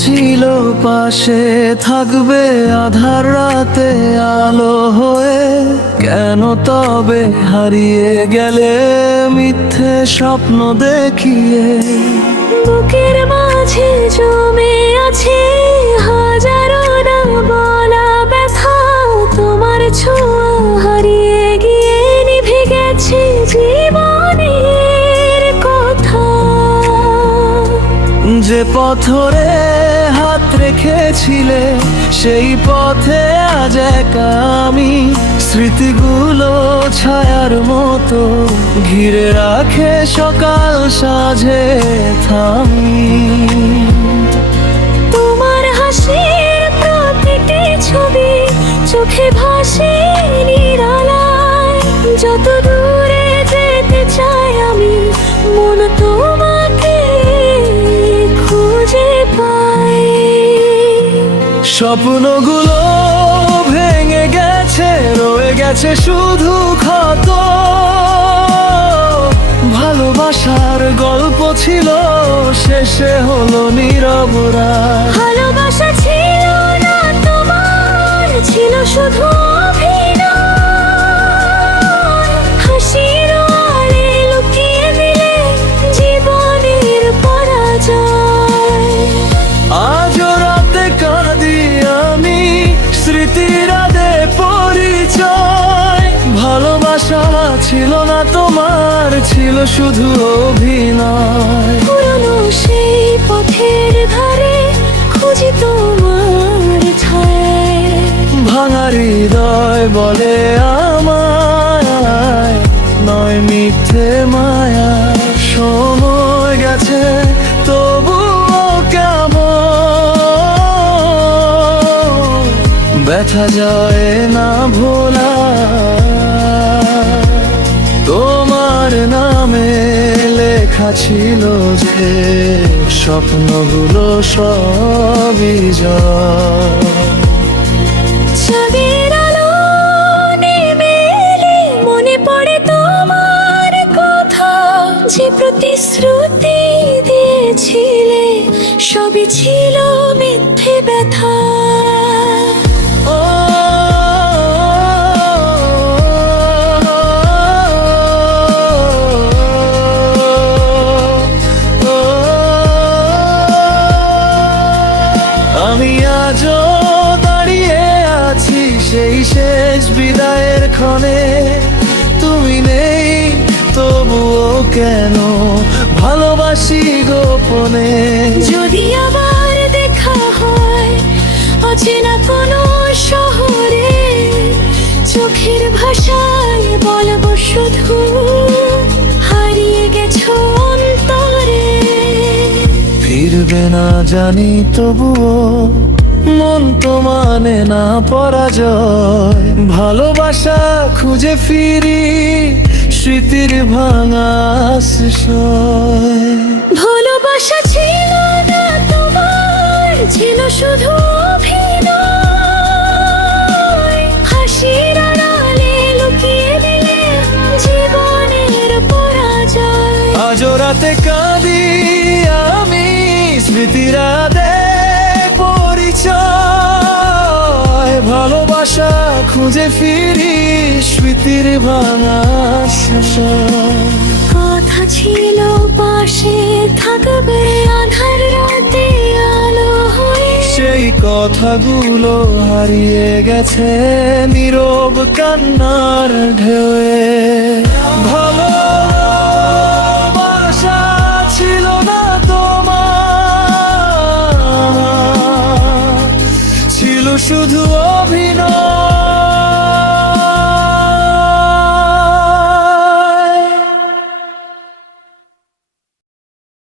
ছিল পাশে, থাকবে আধার রাতে আলো হয়ে। কেন তবে হারিয়ে গেলে মিথ্যে স্বপ্ন দেখিয়ে? বুকের মাঝে জমে আছে হাজারো না বলা ব্যথা, তোমার ছোঁয়া হারিয়ে গিয়ে নিভে গেছে জীবনের কথা। যে পথরে হাত রেখেছিলে সেই পথে আজ একা আমি। স্মৃতিগুলো ছায়ার মতো ঘিরে রাখে সকাল সাজে থামি। তোমার হাসির প্রতিটি ছবি চোখে ভাসে নিরালায়। যত দূরে যেতে চাই আমি, মন তোমাকে খুঁজে পাই। স্বপ্নগুলো ভেঙে গেছে, রয়ে গেছে শুধু ক্ষত। ভালোবাসার গল্প ছিল, শেষে হলো নীরবরা। ভালোবাসা ছিল না তোমার, ছিল শুধু অভিনয়। হাসির আড়ে লুকিয়ে দিলে জীবনের পরাজয়। আজও রাতে কাঁদি আমি, স্মৃতিরা দে পরিচয়। ভালোবাসা ছিল না তোমার, ছিল শুধু অভিনয়। পুরনো সেই পথের ধারে খুঁজি তোমার ছায়। ভাঙা হৃদয় বলে আমায়, নয় মিথ্যে মায়া। সময় গেছে তবুও কেমন ব্যথা যায় না ভোলা। তোমার নামে লেখা ছিল যে স্বপ্নগুলো সবই জয়। চাঁদের আলো নেমে এলে মনে পড়ে তোমার কথা। যে প্রতিশ্রুতি দিয়েছিলে সবই ছিল মিথ্যে ব্যথা। ও আমি আজও দাঁড়িয়ে আছি সেই শেষ বিদায়ের ক্ষণে। তুমি নেই তবুও কেন ভালোবাসি গোপনে। যদি আবার দেখা হয় অচেনা কোনো শহরে, চোখের ভাষায় বলবো শুধু হারিয়ে গেছো অন্তরে। ফিরবে না জানি তবুও মন তো মানে না পরাজয়। ভালোবাসা খুঁজে ফিরি স্মৃতির ভাঙা আশ্রয়। ভালোবাসা ছিল না তোমার, ছিল শুধু অভিনয়। হাসির আড়ালে লুকিয়ে দিলে জীবনের পরাজয়। আজও রাতে কাঁদি আমি, স্মৃতিরা দে পরিচয়। ভালোবাসা খুঁজে ফিরি স্মৃতির ভাঙা আশ্রয়। কথা ছিল পাশে, থাকবে আধার রাতে আলো হয়ে। সেই কথাগুলো হারিয়ে গেছে নীরব কান্নার ঢেউয়ে। ভালোবাসা ছিল না তো